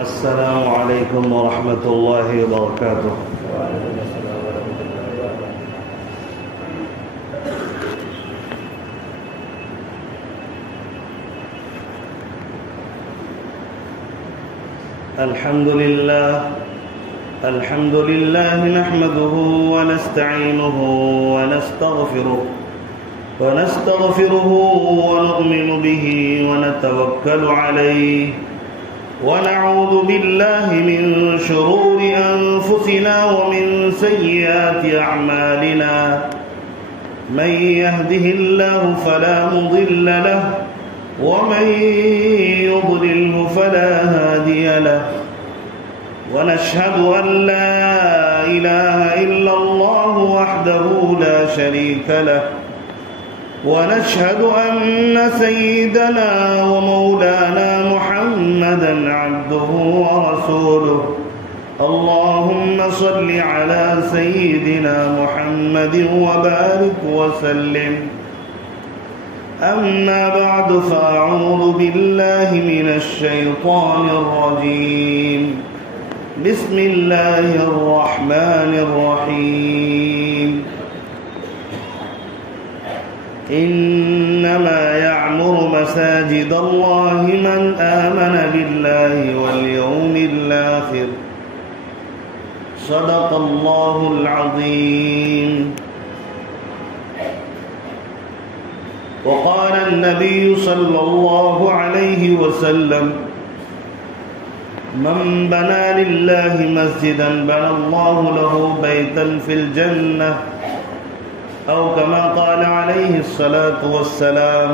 السلام علیکم ورحمۃ اللہ وبرکاتہ۔ الحمد لله نحمده ونستعينه ونستغفره ونؤمن به ونتوكل عليه ونعوذ بالله من شرور أنفسنا ومن سيئات أعمالنا من يهده الله فلا مضل له ومن يضلله فلا هادي له ونشهد أن لا إله إلا الله وحده لا شريك له ونشهد أن سيدنا ومولانا محمدا عبده ورسوله اللهم صل على سيدنا محمد وبارك وسلم أما بعد فأعوذ بالله من الشيطان الرجيم بسم الله الرحمن الرحيم إنما يعمر مساجد الله من آمن بالله واليوم الآخر صدق الله العظيم وقال النبي صلى الله عليه وسلم من بنى لله مسجدا بنى الله له بيتا في الجنة أو كما قال عليه الصلاة والسلام۔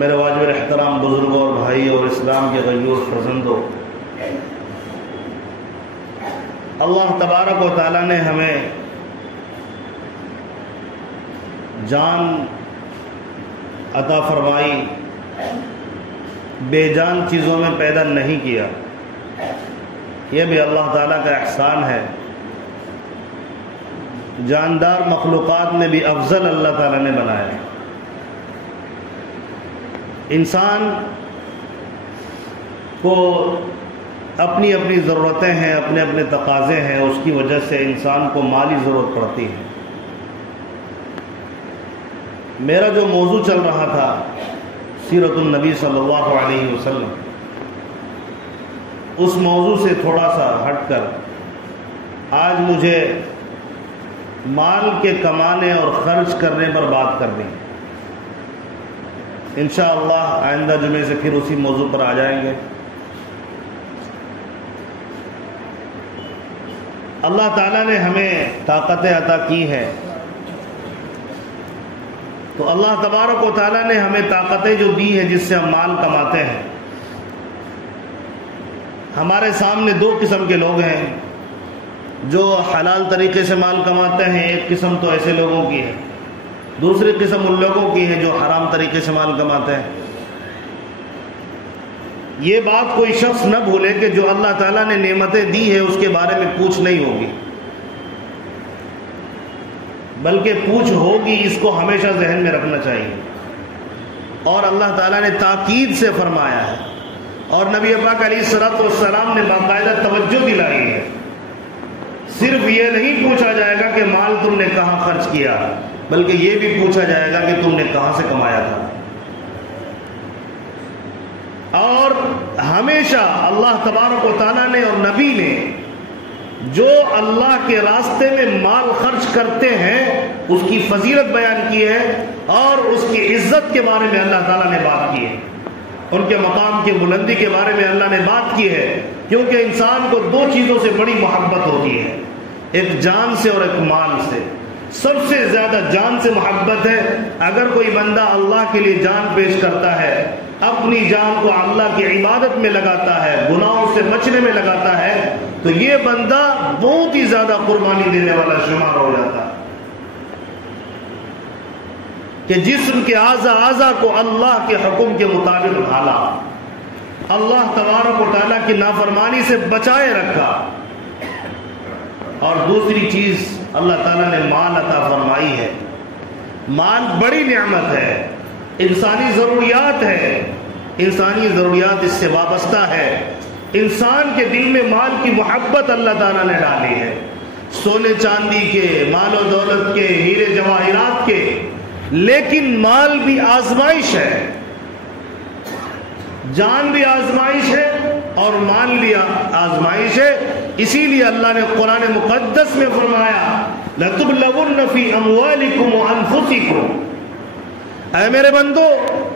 میرے واجب احترام بزرگوں اور بھائی اور اسلام کے غیور فرزندوں، اللہ تبارک و تعالیٰ نے ہمیں جان عطا فرمائی، بے جان چیزوں میں پیدا نہیں کیا، یہ بھی اللہ تعالیٰ کا احسان ہے۔ جاندار مخلوقات میں بھی افضل اللہ تعالیٰ نے بنایا۔ انسان کو اپنی اپنی ضرورتیں ہیں، اپنے اپنے تقاضے ہیں، اس کی وجہ سے انسان کو مالی ضرورت پڑتی ہے۔ میرا جو موضوع چل رہا تھا سیرت النبی صلی اللہ علیہ وسلم، اس موضوع سے تھوڑا سا ہٹ کر آج مجھے مال کے کمانے اور خرچ کرنے پر بات کرنی ہے۔ انشاءاللہ آئندہ جمعے سے پھر اسی موضوع پر آ جائیں گے۔ اللہ تعالیٰ نے ہمیں طاقتیں عطا کی ہیں، تو اللہ تبارک و تعالیٰ نے ہمیں طاقتیں جو دی ہیں جس سے ہم مال کماتے ہیں۔ ہمارے سامنے دو قسم کے لوگ ہیں جو حلال طریقے سے مال کماتے ہیں، ایک قسم تو ایسے لوگوں کی ہے، دوسری قسم ان لوگوں کی ہے جو حرام طریقے سے مال کماتے ہیں۔ یہ بات کوئی شخص نہ بھولے کہ جو اللہ تعالیٰ نے نعمتیں دی ہے اس کے بارے میں پوچھ نہیں ہوگی، بلکہ پوچھ ہوگی، اس کو ہمیشہ ذہن میں رکھنا چاہیے۔ اور اللہ تعالیٰ نے تاکید سے فرمایا ہے، اور نبی پاک علیہ الصلوۃ والسلام نے باقاعدہ توجہ دلائی ہے۔ صرف یہ نہیں پوچھا جائے گا کہ مال تم نے کہاں خرچ کیا، بلکہ یہ بھی پوچھا جائے گا کہ تم نے کہاں سے کمایا تھا۔ اور ہمیشہ اللہ تبارک و تعالیٰ نے اور نبی نے جو اللہ کے راستے میں مال خرچ کرتے ہیں اس کی فضیلت بیان کی ہے، اور اس کی عزت کے بارے میں اللہ تعالیٰ نے بات کی ہے، ان کے مقام کی بلندی کے بارے میں اللہ نے بات کی ہے، کیونکہ انسان کو دو چیزوں سے بڑی محبت ہوتی ہے، ایک جان سے اور ایک مال سے۔ سب سے زیادہ جان سے محبت ہے۔ اگر کوئی بندہ اللہ کے لیے جان پیش کرتا ہے، اپنی جان کو اللہ کی عبادت میں لگاتا ہے، گناہوں سے بچنے میں لگاتا ہے، تو یہ بندہ بہت ہی زیادہ قربانی دینے والا شمار ہو جاتا ہے۔ کہ جسم کے اعضاء کو اللہ کے حکم کے مطابق ڈھالا، اللہ تبارک و تعالیٰ کی نافرمانی سے بچائے رکھا۔ اور دوسری چیز اللہ تعالیٰ نے مال عطا فرمائی ہے۔ مال بڑی نعمت ہے، انسانی ضروریات ہے، انسانی ضروریات اس سے وابستہ ہے۔ انسان کے دل میں مال کی محبت اللہ تعالیٰ نے ڈالی ہے، سونے چاندی کے، مال و دولت کے، ہیرے جواہرات کے، لیکن مال بھی آزمائش ہے، جان بھی آزمائش ہے اور مال بھی آزمائش ہے۔ اسی لیے اللہ نے قرآن مقدس میں فرمایا لَتُبْلَوُنَّ فِي أَمْوَالِكُمْ وَأَنفُسِكُمْ، اے میرے بندو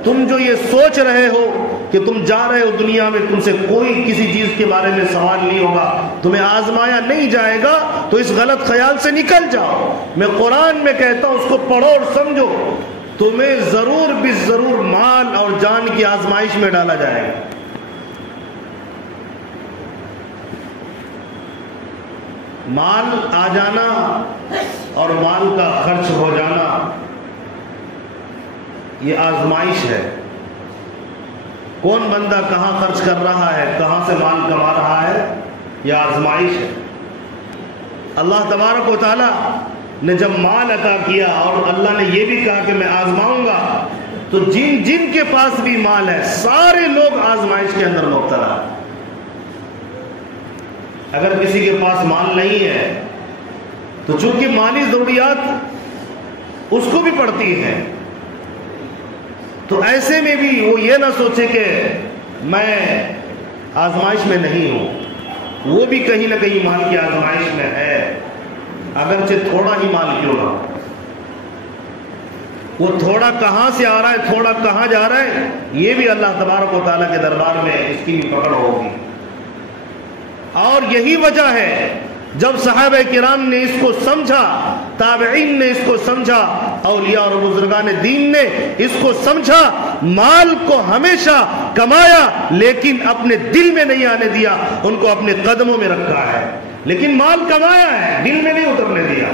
تم جو یہ سوچ رہے ہو کہ تم جا رہے ہو دنیا میں، تم سے کوئی کسی چیز کے بارے میں سوال نہیں ہوگا، تمہیں آزمایا نہیں جائے گا، تو اس غلط خیال سے نکل جاؤ۔ میں قرآن میں کہتا ہوں اس کو پڑھو اور سمجھو، تمہیں ضرور بھی ضرور مال اور جان کی آزمائش میں ڈالا جائے گا۔ مال آ جانا اور مال کا خرچ ہو جانا یہ آزمائش ہے۔ کون بندہ کہاں خرچ کر رہا ہے، کہاں سے مال کما رہا ہے، یہ آزمائش ہے۔ اللہ تبارک و تعالی نے جب مال عطا کیا اور اللہ نے یہ بھی کہا کہ میں آزماؤں گا، تو جن جن کے پاس بھی مال ہے سارے لوگ آزمائش کے اندر مبتلا ہیں۔ اگر کسی کے پاس مال نہیں ہے تو چونکہ مالی ضروریات اس کو بھی پڑتی ہیں، تو ایسے میں بھی وہ یہ نہ سوچے کہ میں آزمائش میں نہیں ہوں، وہ بھی کہیں نہ کہیں مال کی آزمائش میں ہے، اگرچہ تھوڑا ہی مال کیوں نہ۔ وہ تھوڑا کہاں سے آ رہا ہے، تھوڑا کہاں جا رہا ہے، یہ بھی اللہ تبارک و تعالیٰ کے دربار میں اس کی بھی پکڑ ہوگی۔ اور یہی وجہ ہے جب صحابہ کرام نے اس کو سمجھا، تابعین نے اس کو سمجھا، اولیاء اور بزرگان دین نے اس کو سمجھا، مال کو ہمیشہ کمایا لیکن اپنے دل میں نہیں آنے دیا، ان کو اپنے قدموں میں رکھا ہے، لیکن مال کمایا ہے، دل میں نہیں اترنے دیا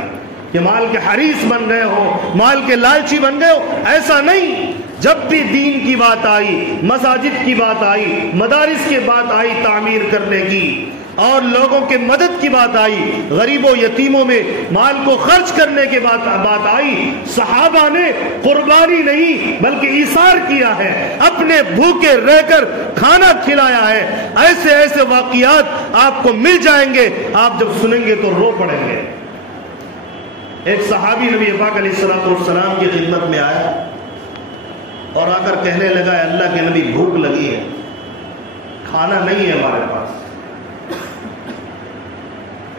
کہ مال کے حریص بن گئے ہو، مال کے لالچی بن گئے ہو، ایسا نہیں۔ جب بھی دین کی بات آئی، مساجد کی بات آئی، مدارس کی بات آئی تعمیر کرنے کی، اور لوگوں کے مدد کی بات آئی، غریبوں یتیموں میں مال کو خرچ کرنے کے بات آئی، صحابہ نے قربانی نہیں بلکہ ایثار کیا ہے، اپنے بھوکے رہ کر کھانا کھلایا ہے۔ ایسے ایسے واقعات آپ کو مل جائیں گے، آپ جب سنیں گے تو رو پڑیں گے۔ ایک صحابی نبی پاک علیہ السلام کی خدمت میں آیا اور آ کر کہنے لگا اے اللہ کے نبی بھوک لگی ہے، کھانا نہیں ہے ہمارے پاس،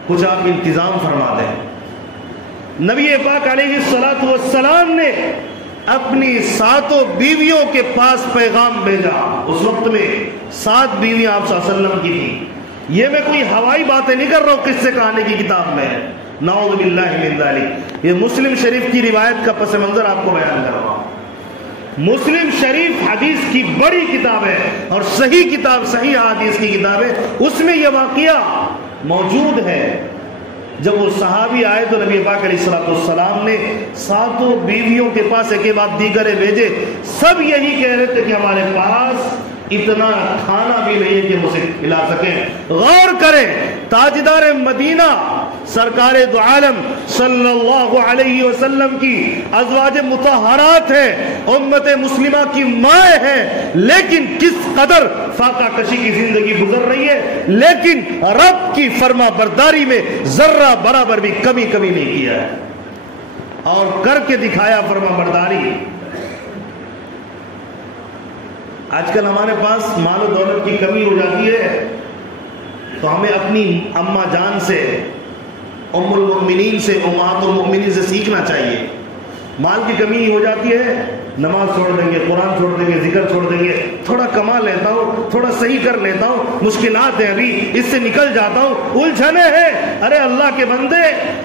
کچھ آپ انتظام فرما دیں۔ نبی پاک علیہ السلام نے اپنی 7 بیویوں کے پاس پیغام بھیجا۔ اس وقت میں 7 بیویاں آپ صلی اللہ علیہ وسلم کی تھی۔ یہ میں کوئی ہوائی باتیں نہیں کر رہا ہوں، قصے کہانی کی کتاب میں ہے، نعوذ باللہ من ذالک، یہ مسلم شریف کی روایت کا پس منظر آپ کو بیان کر رہا ہوں۔ مسلم شریف حدیث کی بڑی کتاب ہے اور صحیح کتاب، صحیح حدیث کی کتاب ہے، اس میں یہ واقعہ موجود ہے۔ جب وہ صحابی آئے تو نبی پاک علیہ السلام نے 7 بیویوں کے پاس ایک بعد دیگرے بھیجے، سب یہی کہہ رہے تھے کہ ہمارے پاس اتنا کھانا بھی نہیں ہے کہ ہم اسے کھلا سکیں۔ غور کریں، تاجدار مدینہ سرکار دو عالم صلی اللہ علیہ وسلم کی ازواج مطہرات ہیں، امت مسلمہ کی مائیں ہیں، لیکن کس قدر فاقہ کشی کی زندگی گزر رہی ہے، لیکن رب کی فرما برداری میں ذرہ برابر بھی کمی نہیں کیا ہے، اور کر کے دکھایا فرما برداری۔ آج کل ہمارے پاس مال و دولت کی کمی ہو جاتی ہے تو ہمیں اپنی اماں جان سے، ام المؤمنین سے، امہات المؤمنین سے سیکھنا چاہیے۔ مال کی کمی ہو جاتی ہے، نماز چھوڑ دیں گے، قرآن چھوڑ دیں گے، ذکر چھوڑ دیں گے، تھوڑا کما لیتا ہوں، تھوڑا صحیح کر لیتا ہوں، مشکلات ہیں ابھی اس سے نکل جاتا ہوں، الجھنے ہیں۔ ارے اللہ کے بندے،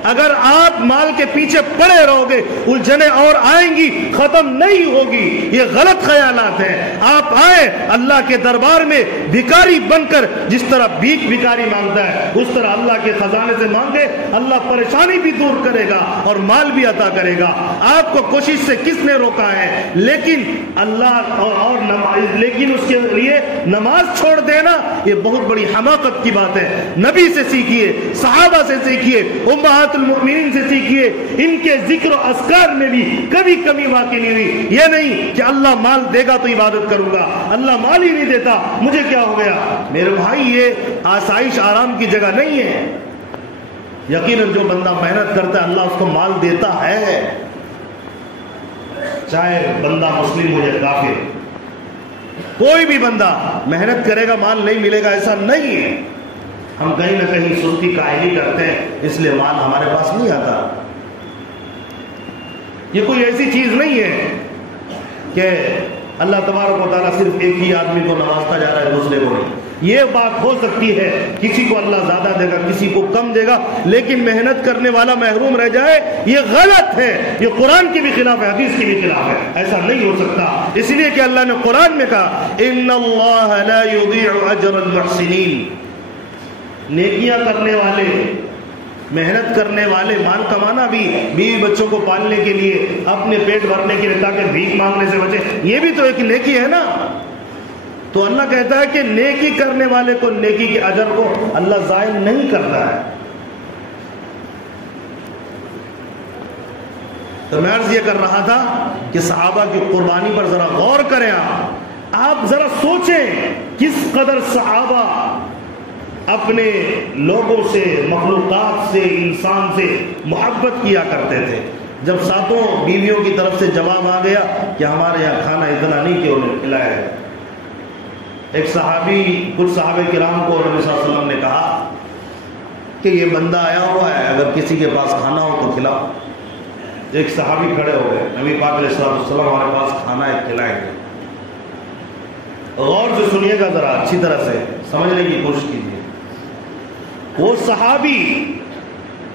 اگر آپ مال کے پیچھے پڑے رہو گے الجھنے اور آئیں گی، ختم نہیں ہوگی۔ یہ غلط خیالات ہیں۔ آپ آئے اللہ کے دربار میں بھکاری بن کر، جس طرح بھیک بھکاری مانگتا ہے اس طرح اللہ کے خزانے سے مانگے، اللہ پریشانی بھی دور کرے گا اور مال بھی عطا کرے گا۔ آپ کو کوشش سے کس نے روکا ہے لیکن اللہ اور نماز، لیکن اس کے لیے نماز چھوڑ دینا یہ بہت بڑی حماقت کی بات ہے۔ نبی سے سیکھیے، صحابہ سے سیکھیے، امہات المؤمنین سے سیکھیے، ان کے ذکر و اذکار میں بھی کبھی کمی واقع نہیں ہوئی۔ یہ نہیں کہ اللہ مال دے گا تو عبادت کروں گا، اللہ مال ہی نہیں دیتا مجھے کیا ہو گیا۔ میرے بھائی یہ آسائش آرام کی جگہ نہیں ہے۔ یقیناً جو بندہ محنت کرتا ہے اللہ اس کو مال دیتا ہے، چاہے بندہ مسلم ہو یا کافر، کوئی بھی بندہ محنت کرے گا مال نہیں ملے گا ایسا نہیں ہے۔ ہم کہیں نہ کہیں سستی کاہلی کرتے ہیں اس لیے مال ہمارے پاس نہیں آتا۔ یہ کوئی ایسی چیز نہیں ہے کہ اللہ تبارک و تعالیٰ صرف ایک ہی آدمی کو نوازتا جا رہا ہے دوسرے کو نہیں۔ یہ بات ہو سکتی ہے کسی کو اللہ زیادہ دے گا کسی کو کم دے گا، لیکن محنت کرنے والا محروم رہ جائے یہ غلط ہے، یہ قرآن کے بھی خلاف ہے، حدیث کے بھی خلاف ہے، ایسا نہیں ہو سکتا۔ اس لیے کہ اللہ نے قرآن میں کہا ان اللہ لا یضیع اجر المحسنین، نیکیاں کرنے والے، محنت کرنے والے، مال کمانا بھی بیوی بچوں کو پالنے کے لیے، اپنے پیٹ بھرنے کے لیے تاکہ بھیک مانگنے سے بچے، یہ بھی تو ایک نیکی ہے نا۔ تو اللہ کہتا ہے کہ نیکی کرنے والے کو نیکی کے اجر کو اللہ ضائع نہیں کرتا ہے۔ تو میں عرض یہ کر رہا تھا کہ صحابہ کی قربانی پر ذرا غور کریں، آپ ذرا سوچیں کس قدر صحابہ اپنے لوگوں سے، مخلوقات سے، انسان سے محبت کیا کرتے تھے۔ جب ساتوں بیویوں کی طرف سے جواب آ گیا کہ ہمارے یہاں کھانا اتنا نہیں کہ انہیں کھلایا ہے، ایک صحابی، کچھ صحابہ کرام کو نبی صلی اللہ علیہ وسلم نے کہا کہ یہ بندہ آیا ہوا ہے، اگر کسی کے پاس کھانا ہو تو کھلاؤ۔ ایک صحابی کھڑے ہو گئے، نبی پاک علیہ السلام ہمارے پاس کھانا ہے کھلائیں گے۔ غور سے سنیے گا ذرا، اچھی طرح سے سمجھنے کی کوشش کیجیے۔ وہ صحابی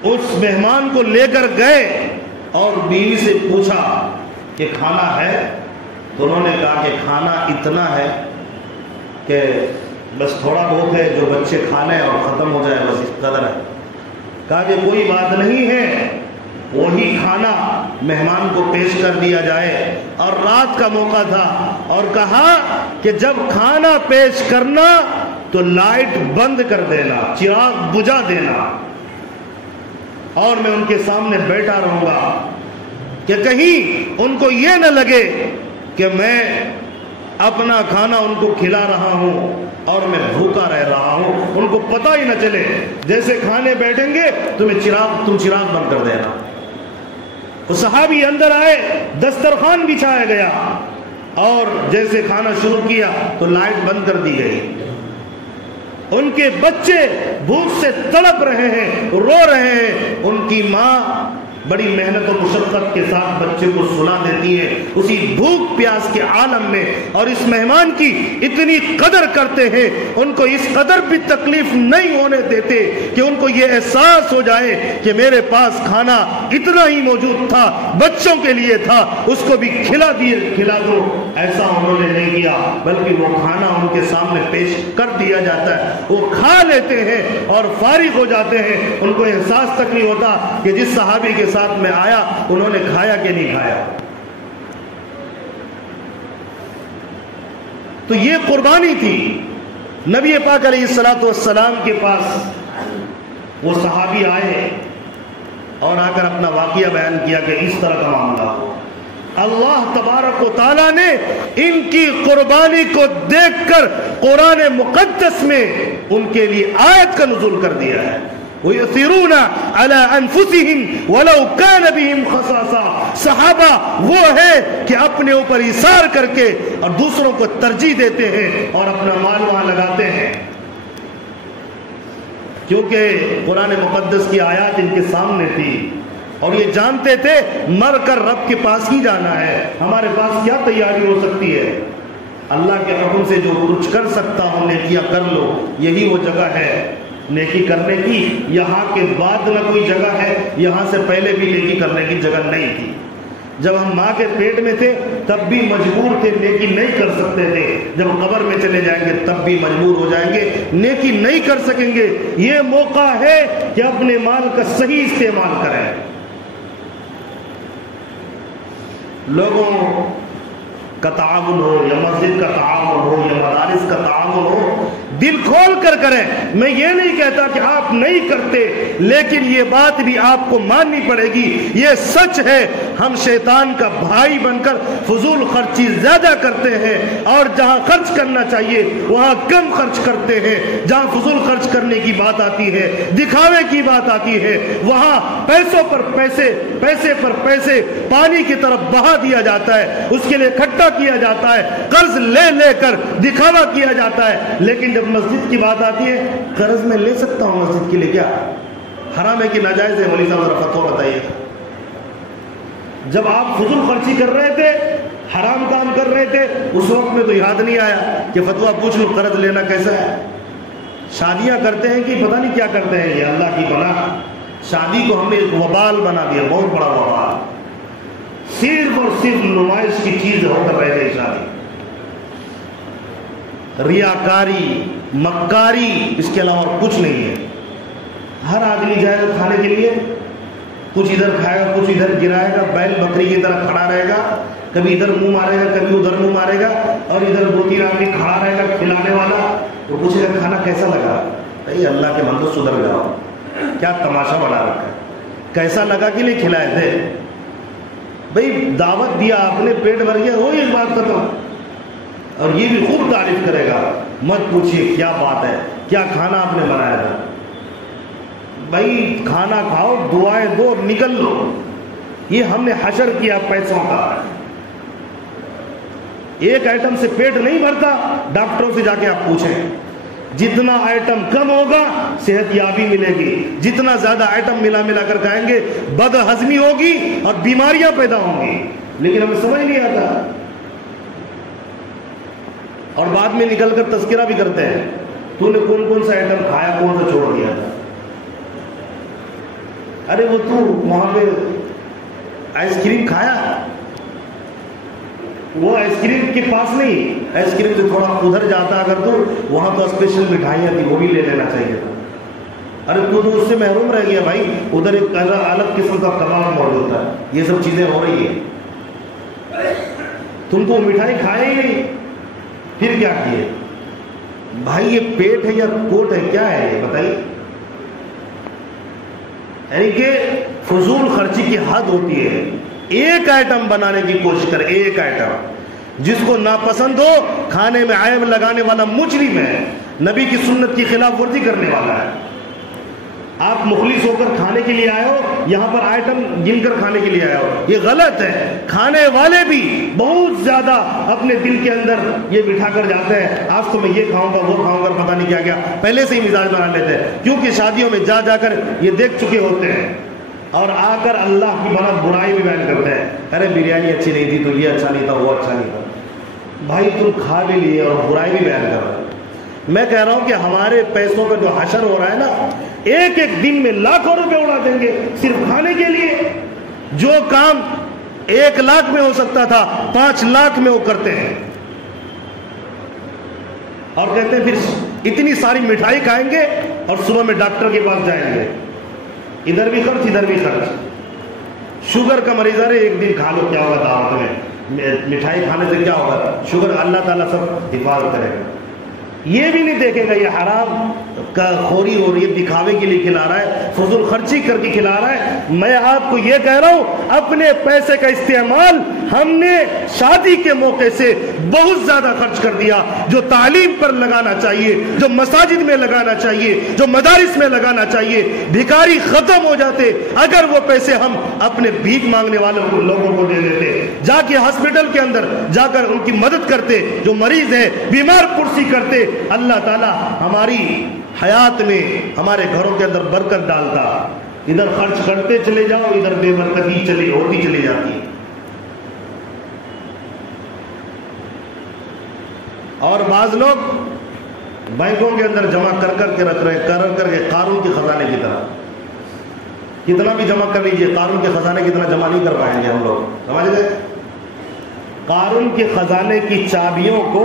اس مہمان کو لے کر گئے اور بیوی سے پوچھا کہ کھانا ہے، تو انہوں نے کہا کہ کھانا اتنا ہے کہ بس تھوڑا بہت ہے جو بچے کھا لیں اور ختم ہو جائے، بس اس قدر ہے۔ کہا کہ کوئی بات نہیں ہے، وہی کھانا مہمان کو پیش کر دیا جائے، اور رات کا موقع تھا، اور کہا کہ جب کھانا پیش کرنا تو لائٹ بند کر دینا، چراغ بجھا دینا، اور میں ان کے سامنے بیٹھا رہوں گا کہ کہیں ان کو یہ نہ لگے کہ میں اپنا کھانا ان کو کھلا رہا ہوں اور میں بھوکا رہ رہا ہوں، ان کو پتہ ہی نہ چلے۔ جیسے کھانے بیٹھیں گے تم چراغ بند کر دینا۔ وہ صحابی اندر آئے، دسترخوان بچھایا گیا، اور جیسے کھانا شروع کیا تو لائٹ بند کر دی گئی۔ ان کے بچے بھوک سے تڑپ رہے ہیں، رو رہے ہیں، ان کی ماں بڑی محنت و مشقت کے ساتھ بچے کو سلا دیتی ہے اسی بھوک پیاس کے عالم میں، اور اس مہمان کی اتنی قدر کرتے ہیں، ان کو اس قدر بھی تکلیف نہیں ہونے دیتے کہ ان کو یہ احساس ہو جائے کہ میرے پاس کھانا اتنا ہی موجود تھا، بچوں کے لیے تھا، اس کو بھی کھلا دو۔ ایسا انہوں نے نہیں کیا، بلکہ وہ کھانا ان کے سامنے پیش کر دیا جاتا ہے، وہ کھا لیتے ہیں اور فارغ ہو جاتے ہیں۔ ان کو احساس تک نہیں ہوتا کہ جس صحابی کے ساتھ میں آیا انہوں نے کھایا کہ نہیں کھایا۔ تو یہ قربانی تھی۔ نبی پاک علیہ الصلوۃ والسلام کے پاس وہ صحابی آئے اور آ کر اپنا واقعہ بیان کیا کہ اس طرح کا معاملہ ہو۔ اللہ تبارک و تعالیٰ نے ان کی قربانی کو دیکھ کر قرآن مقدس میں ان کے لیے آیت کا نزول کر دیا ہے۔ وَيُؤْثِرُونَ عَلَىٰ أَنفُسِهِمْ وَلَوْ كَانَ بِهِمْ خَصَاصَةٌ، صحابہ وہ ہے کہ اپنے اوپر ایثار کر کے اور دوسروں کو ترجیح دیتے ہیں اور اپنا مال وہاں لگاتے ہیں، کیونکہ قرآن مقدس کی آیات ان کے سامنے تھی اور یہ جانتے تھے مر کر رب کے پاس ہی جانا ہے، ہمارے پاس کیا تیاری ہو سکتی ہے؟ اللہ کے حکم سے جو کچھ کر سکتا ہوں نیکیاں کر لو، یہی وہ جگہ ہے نیکی کرنے کی، یہاں کے بعد نہ کوئی جگہ ہے، یہاں سے پہلے بھی نیکی کرنے کی جگہ نہیں تھی۔ جب ہم ماں کے پیٹ میں تھے تب بھی مجبور تھے، نیکی نہیں کر سکتے تھے، جب قبر میں چلے جائیں گے تب بھی مجبور ہو جائیں گے، نیکی نہیں کر سکیں گے۔ یہ موقع ہے کہ اپنے مال کا صحیح استعمال کریں۔ لوگوں کا تعاون ہو یا مسجد کا تعاون ہو یا مدارس کا تعاون ہو، دل کھول کر کریں۔ میں یہ نہیں کہتا کہ آپ نہیں کرتے، لیکن یہ بات بھی آپ کو ماننی پڑے گی، یہ سچ ہے ہم شیطان کا بھائی بن کر فضول خرچی زیادہ کرتے ہیں، اور جہاں خرچ کرنا چاہیے وہاں کم خرچ کرتے ہیں۔ جہاں فضول خرچ کرنے کی بات آتی ہے، دکھاوے کی بات آتی ہے، وہاں پیسوں پر پیسے، پیسے پر پیسے پانی کی طرف بہا دیا جاتا ہے، اس کے لیے اکٹھا کیا جاتا ہے، قرض لے لے کر دکھاوا کیا جاتا ہے۔ لیکن جب مسجد کی بات آتی ہے، قرض میں لے سکتا ہوں مسجد کے لیے، کیا حرام ہے کہ ناجائز ہے؟ مولوی صاحب ذرا فتویٰ بتائیے۔ جب آپ فضول خرچی کر رہے تھے، حرام کام کر رہے تھے، اس وقت میں تو یاد نہیں آیا کہ فتویٰ پوچھ لو قرض لینا کیسا ہے۔ شادیاں کرتے ہیں کہ پتہ نہیں کیا کرتے ہیں، یہ اللہ کی پناہ، شادی کو ہم نے ایک وبال بنا دیا، بہت بڑا وبال، صرف اور صرف نمائش کی چیز ہو کر رہ گئی شادی، ریاکاری، مکاری، اس کے علاوہ کچھ نہیں ہے۔ ہر آدمی جائے گا کھانے کے لیے، کچھ ادھر کھائے گا، کچھ ادھر گرائے گا، بیل بکری کی طرح کھڑا رہے گا، کبھی ادھر منہ مارے گا، کبھی ادھر منہ مارے گا، اور ادھر 2-3 آدمی کھڑا رہے گا کھلانے والا، وہ پوچھے گا کھانا کیسا لگا؟ بھائی اللہ کے بندو سدھر جاؤ، کیا تماشا بنا رکھا ہے، کیسا لگا کہ نہیں کھلائے تھے؟ بھئی دعوت دیا آپ نے، پیٹ بھر گیا، وہی ایک بات ختم، اور یہ بھی خوب تعریف کرے گا، مت پوچھیے کیا بات ہے، کیا کھانا آپ نے بنایا تھا۔ بھائی کھانا کھاؤ، دعائیں دو، نکل لو، یہ ہم نے حشر کیا پیسوں کا۔ ایک آئٹم سے پیٹ نہیں بھرتا، ڈاکٹروں سے جا کے آپ پوچھیں، جتنا آئٹم کم ہوگا صحت یابی ملے گی، جتنا زیادہ آئٹم ملا کر کھائیں گے بد ہضمی ہوگی اور بیماریاں پیدا ہوں گی، لیکن ہمیں سمجھ نہیں آتا، اور بعد میں نکل کر تذکرہ بھی کرتے ہیں، تو نے کون کون سا آئٹم کھایا، کون سا چھوڑ دیا تھا۔ ارے وہ تو وہاں پہ آئس کریم کھایا، وہ آئس کریم کے پاس نہیں، آئس کریم سے تھوڑا ادھر جاتا اگر تو وہاں تو اسپیشل مٹھائیاں تھی، وہ بھی لے لینا چاہیے تھا۔ ارے تو اس سے محروم رہ گیا بھائی، ادھر ایک الگ قسم کا کباب موجود ہوتا ہے، یہ سب چیزیں ہو رہی ہیں، تم تو مٹھائی کھائے ہی نہیں، پھر کیا کیے؟ بھائی یہ پیٹ ہے یا کوٹ ہے، کیا ہے یہ بتائیے؟ یعنی کہ فضول خرچی کی حد ہوتی ہے۔ ایک آئٹم بنانے کی کوشش کر، ایک آئٹم، جس کو ناپسند ہو کھانے میں عیب لگانے والا مجرم ہے، نبی کی سنت کی خلاف ورزی کرنے والا ہے۔ آپ مخلص ہو کر کھانے کے لیے آئے ہو، یہاں پر آئٹم گن کر کھانے کے لیے آئے ہو، یہ غلط ہے۔ کھانے والے بھی بہت زیادہ اپنے دل کے اندر یہ بٹھا کر جاتے ہیں، آج تو میں یہ کھاؤں گا، وہ کھاؤں گا، پتہ نہیں کیا کیا پہلے سے ہی مزاج بنا لیتے ہیں، کیونکہ شادیوں میں جا کر یہ دیکھ چکے ہوتے ہیں، اور آ کر اللہ کی بنا برائی بھی بیان کرتے ہیں، ارے بریانی اچھی نہیں تھی تو یہ اچھا نہیں تھا، وہ اچھا نہیں تھا۔ بھائی تم کھا بھی لیے اور برائی بھی بیان کر رہے۔ میں کہہ رہا ہوں کہ ہمارے پیسوں کا جو حشر ہو رہا ہے نا، ایک ایک دن میں لاکھوں روپے اڑا دیں گے صرف کھانے کے لیے۔ جو کام 1 لاکھ میں ہو سکتا تھا 5 لاکھ میں وہ کرتے ہیں، اور کہتے ہیں پھر اتنی ساری مٹھائی کھائیں گے اور صبح میں ڈاکٹر کے پاس جائیں گے، ادھر بھی خرچ ادھر بھی خرچ۔ شوگر کا مریض، ارے ایک دن کھا لو، کیا ہوگا دعوت میں، مٹھائی کھانے سے کیا ہوگا، شوگر اللہ تعالیٰ سب حفاظت کرے گا۔ یہ بھی نہیں دیکھے گا یہ حرام کا خوری ہو رہی ہے، دکھاوے کے لیے کھلا رہا ہے، فضول خرچی کر کے کھلا رہا ہے۔ میں آپ کو یہ کہہ رہا ہوں، اپنے پیسے کا استعمال ہم نے شادی کے موقع سے بہت زیادہ خرچ کر دیا، جو تعلیم پر لگانا چاہیے، جو مساجد میں لگانا چاہیے، جو مدارس میں لگانا چاہیے، بھکاری ختم ہو جاتے اگر وہ پیسے ہم اپنے بھیک مانگنے والوں لوگوں کو دے دیتے، جا کے ہاسپٹل کے اندر جا کر ان کی مدد کرتے، جو مریض ہیں بیمار پرسی کرتے، اللہ تعالی ہماری حیات میں ہمارے گھروں کے اندر برکت ڈالتا۔ ادھر خرچ کرتے چلے جاؤ، ادھر بے برکتی ہوتی چلی جاتی۔ اور بعض لوگ بینکوں کے اندر جمع کر کے رکھ رہے ہیں، کر کے قارون کے خزانے کی طرح، کتنا بھی جمع کر لیجئے قارون کے خزانے کی طرح جمع نہیں کر پائیں گے ہم لوگ، سمجھ گئے؟ قارون کے خزانے کی چابیوں کو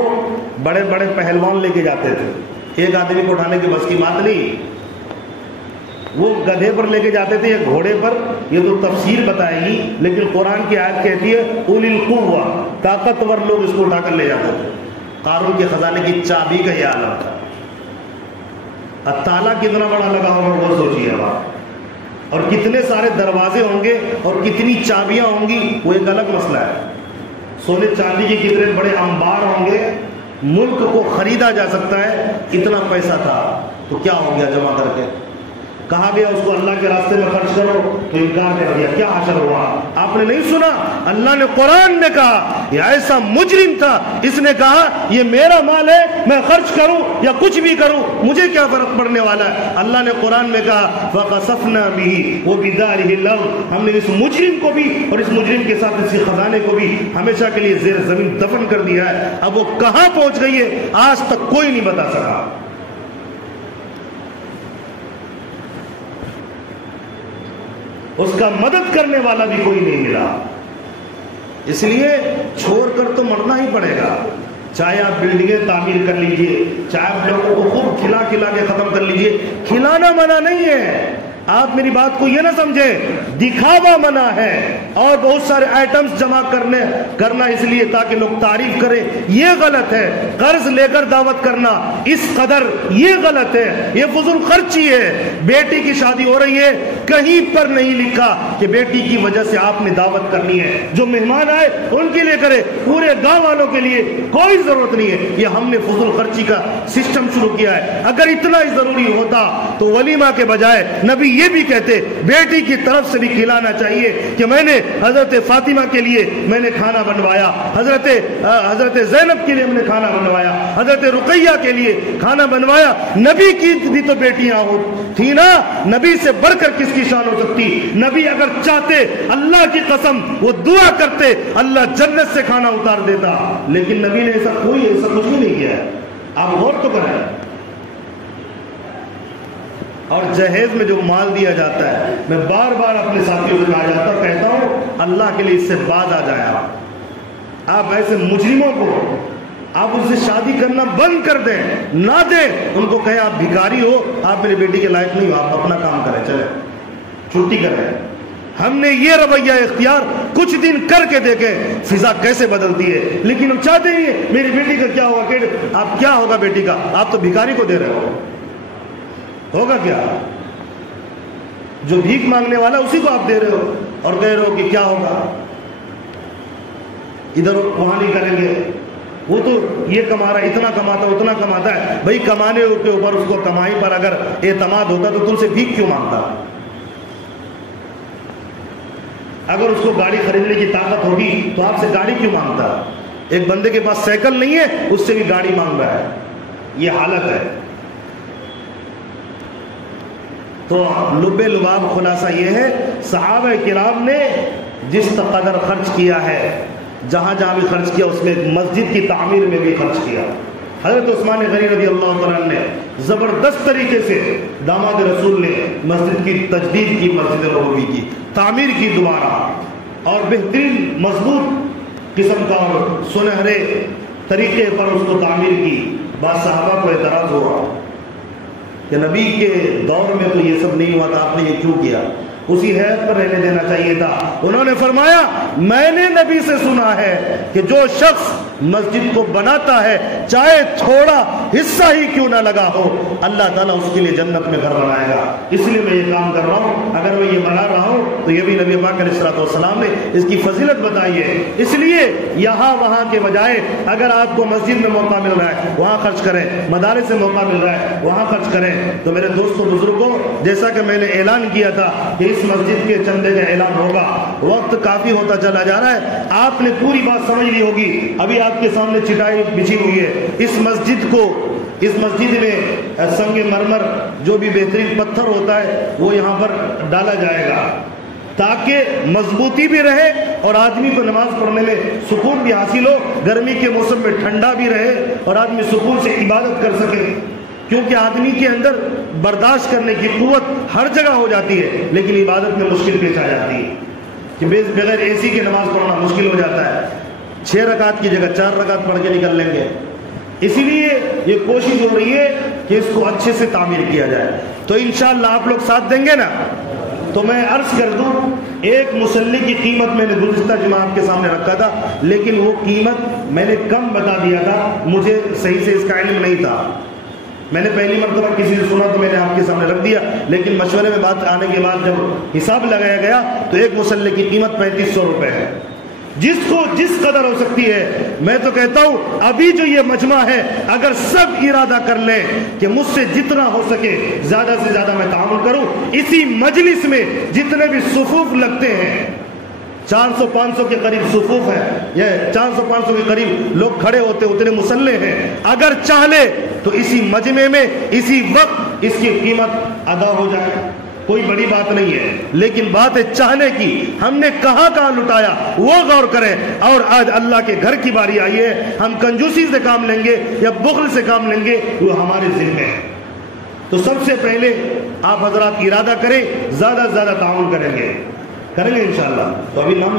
بڑے بڑے پہلوان لے کے جاتے تھے، ایک آدمی کو اٹھانے کی بس کی بات نہیں۔ وہ گدھے پر لے کے جاتے تھے یا گھوڑے پر، یہ تو تفسیر بتائے گی، لیکن قرآن کی آیت کہتی ہے اولی القوہ، طاقتور لوگ اس کو اٹھا کر لے جاتے تھے۔ قارون کے خزانے کی چابی کا یہ عالم تھا۔ اب تالا کتنا بڑا لگا ہوگا وہ سوچیے آپ، اور کتنے سارے دروازے ہوں گے اور کتنی چابیاں ہوں گی، وہ ایک الگ مسئلہ ہے۔ سونے چاندی کے کتنے بڑے انبار ہوں گے، ملک کو خریدا جا سکتا ہے، اتنا پیسہ تھا، تو کیا ہو گیا جمع کر کے؟ کہا گیا اس کو اللہ کے راستے میں خرچ کرو تو انکار کر دیا، کیا حشر ہوا؟ آپ نے نہیں سنا؟ اللہ نے قرآن میں کہا یہ ایسا مجرم تھا، اس نے کہا یہ میرا مال ہے، میں خرچ کروں یا کچھ بھی کروں مجھے کیا فرق پڑنے والا ہے۔ اللہ نے قرآن میں کہا فَخَسَفْنَا بِهِ وَبِدَارِهِ الْأَرْضَ، ہم نے اس مجرم کو بھی اور اس مجرم کے ساتھ اس خزانے کو بھی ہمیشہ کے لیے زیر زمین دفن کر دیا ہے۔ اب وہ کہاں پہنچ گئی ہے آج تک کوئی نہیں بتا سکا۔ اس کا مدد کرنے والا بھی کوئی نہیں ملا، اس لیے چھوڑ کر تو مرنا ہی پڑے گا۔ چاہے آپ بلڈنگیں تعمیر کر لیجئے، چاہے آپ لوگوں کو خوب کھلا کھلا کے ختم کر لیجئے، کھلانا منع نہیں ہے، آپ میری بات کو یہ نہ سمجھیں، دکھاوا منع ہے، اور بہت سارے آئٹمز جمع کرنا اس لیے تاکہ لوگ تعریف کریں، یہ غلط ہے۔ قرض لے کر دعوت کرنا اس قدر یہ غلط ہے، یہ فضول خرچی ہے۔ بیٹی کی شادی ہو رہی ہے، کہیں پر نہیں لکھا کہ بیٹی کی وجہ سے آپ نے دعوت کرنی ہے، جو مہمان آئے ان کے لیے کرے، پورے گاؤں والوں کے لیے کوئی ضرورت نہیں ہے۔ یہ ہم نے فضول خرچی کا سسٹم شروع کیا ہے۔ اگر اتنا ہی ضروری ہوتا تو ولیمہ کے بجائے نبی یہ بھی کہتے بیٹی کی طرف سے بھی کھلانا چاہیے کہ میں نے حضرت فاطمہ کے لیے میں نے کھانا بنوایا، حضرت زینب کے لیے ہم نے کھانا بنوایا، حضرت رقیہ کے لیے کھانا بنوایا۔ نبی کی بھی تو بیٹیاں تھی نا، نبی سے بڑھ کر کس کی شان ہو سکتی؟ نبی اگر چاہتے اللہ کی قسم وہ دعا کرتے اللہ جنت سے کھانا اتار دیتا، لیکن نبی نے ایسا کچھ بھی نہیں کیا ہے۔ آپ غور تو کریں۔ اور جہیز میں جو مال دیا جاتا ہے، میں بار بار اپنے ساتھیوں سے کہتا ہوں اللہ کے لیے اس سے باز آ جائے۔ آپ ایسے مجرموں کو آپ ان سے شادی کرنا بند کر دیں، نہ دیں، ان کو کہیں آپ بھکاری ہو، آپ میری بیٹی کے لائق نہیں ہو، آپ اپنا کام کریں، چلیں چھٹی کریں۔ ہم نے یہ رویہ اختیار کچھ دن کر کے دیکھیں فضا کیسے بدلتی ہے، لیکن ہم چاہتے ہی میری بیٹی کا کیا ہوگا، کہ آپ کیا ہوگا بیٹی کا؟ آپ تو بھکاری کو دے رہے ہو، ہوگا کیا؟ جو بھیک مانگنے والا اسی کو آپ دے رہے ہو اور کہہ رہے ہو کہ کیا ہوگا، ادھر وہاں نہیں کریں گے، وہ تو یہ کما رہا ہے، اتنا کماتا ہے، اتنا کماتا ہے۔ بھائی کمانے کے اوپر اس کو کمائی پر اگر اعتماد ہوتا تو تم سے بھیک کیوں مانگتا؟ اگر اس کو گاڑی خریدنے کی طاقت ہوگی تو آپ سے گاڑی کیوں مانگتا؟ ایک بندے کے پاس سائیکل نہیں ہے، اس سے بھی گاڑی مانگ رہا ہے، یہ حالت ہے۔ تو لب لباب خلاصہ یہ ہے، صحابہ کرام نے جس قدر خرچ کیا ہے، جہاں جہاں بھی خرچ کیا، اس میں مسجد کی تعمیر میں بھی خرچ کیا۔ حضرت عثمان غنی رضی اللہ تعالیٰ نے زبردست طریقے سے داماد رسول نے مسجد کی تجدید کی، مسجد نبوی کی تعمیر کی دوبارہ، اور بہترین مضبوط قسم کا اور سنہرے طریقے پر اس کو تعمیر کی۔ بعض صحابہ کو اعتراض ہوا کہ نبی کے دور میں تو یہ سب نہیں ہوا تھا، آپ نے یہ کیوں کیا؟ اسی حیث پر رہنے دینا چاہیے تھا۔ انہوں نے فرمایا میں نے نبی سے سنا ہے کہ جو شخص مسجد کو بناتا ہے چاہے تھوڑا حصہ ہی کیوں نہ لگا ہو، اللہ تعالیٰ اس کے لیے جنت میں گھر بنائے گا۔ اس لیے میں یہ کام کر رہا ہوں، اگر میں یہ بنا رہا ہوں تو یہ بھی نبی پاک علیہ الصلوۃ والسلام نے اس کی فضیلت بتائی ہے۔ اس لیے یہاں وہاں کے بجائے اگر آپ کو مسجد میں موقع مل رہا ہے وہاں خرچ کریں، مدارس سے موقع مل رہا ہے وہاں خرچ کریں۔ تو میرے دوستوں بزرگوں، جیسا کہ میں نے اعلان کیا تھا کہ اس مسجد کے چندے کا اعلان ہوگا، وقت کافی ہوتا چلا جا رہا ہے، آپ نے پوری بات سمجھ لی ہوگی۔ ابھی آپ کے سامنے چٹائی بچھی ہوئی ہے، اس مسجد میں سنگ مرمر جو بھی بہترین پتھر ہوتا ہے وہ یہاں پر ڈالا جائے گا تاکہ مضبوطی بھی رہے اور آدمی کو نماز پڑھنے میں سکون بھی حاصل ہو، گرمی کے موسم میں ٹھنڈا بھی رہے اور آدمی سکون سے عبادت کر سکے۔ کیونکہ آدمی کے اندر برداشت کرنے کی قوت ہر جگہ ہو جاتی ہے، لیکن عبادت میں مشکل پیش آ جاتی ہے کہ بغیر اے سی کی نماز پڑھنا مشکل ہو جاتا ہے۔ 6 رکعت کی جگہ 4 رکعت پڑھ کے نکل لیں گے۔ اسی لیے یہ کوشش ہو رہی ہے کہ اس کو اچھے سے تعمیر کیا جائے. تو انشاءاللہ آپ لوگ ساتھ دیں گے نا؟ تو میں عرض کر دوں، ایک مصلی کی قیمت میں نے گزشتہ جمعہ آپ کے سامنے رکھا تھا، لیکن وہ قیمت میں نے کم بتا دیا تھا، مجھے صحیح سے اس کا علم نہیں تھا. میں نے پہلی مرتبہ کسی سے سنا تو میں نے آپ کے سامنے رکھ دیا، لیکن مشورے میں بات آنے کے بعد جب حساب لگایا گیا تو ایک مصلی کی قیمت 3500 روپے ہے. جس کو جس قدر ہو سکتی ہے، میں تو کہتا ہوں ابھی جو یہ مجمع ہے، اگر سب ارادہ کر لیں کہ مجھ سے جتنا ہو سکے زیادہ سے زیادہ میں تعاون کروں، اسی مجلس میں جتنے بھی صفوف لگتے ہیں، 400-500 کے قریب صفوف ہیں، یہ 400-500 کے قریب لوگ کھڑے ہوتے، اتنے مصلی ہیں، اگر چاہ لے تو اسی مجمع میں اسی وقت اس کی قیمت ادا ہو جائے. کوئی بڑی بات نہیں ہے، لیکن بات ہے چاہنے کی. ہم نے کہاں کہاں لٹایا وہ غور کریں. اور آج اللہ کے گھر کی باری آئی ہے، ہم کنجوسی سے کام لیں گے یا بخل سے کام لیں گے، وہ ہمارے ذمہ ہے. تو سب سے پہلے آپ حضرات ارادہ کریں، زیادہ سے زیادہ تعاون کریں گے انشاءاللہ. تو ابھی نام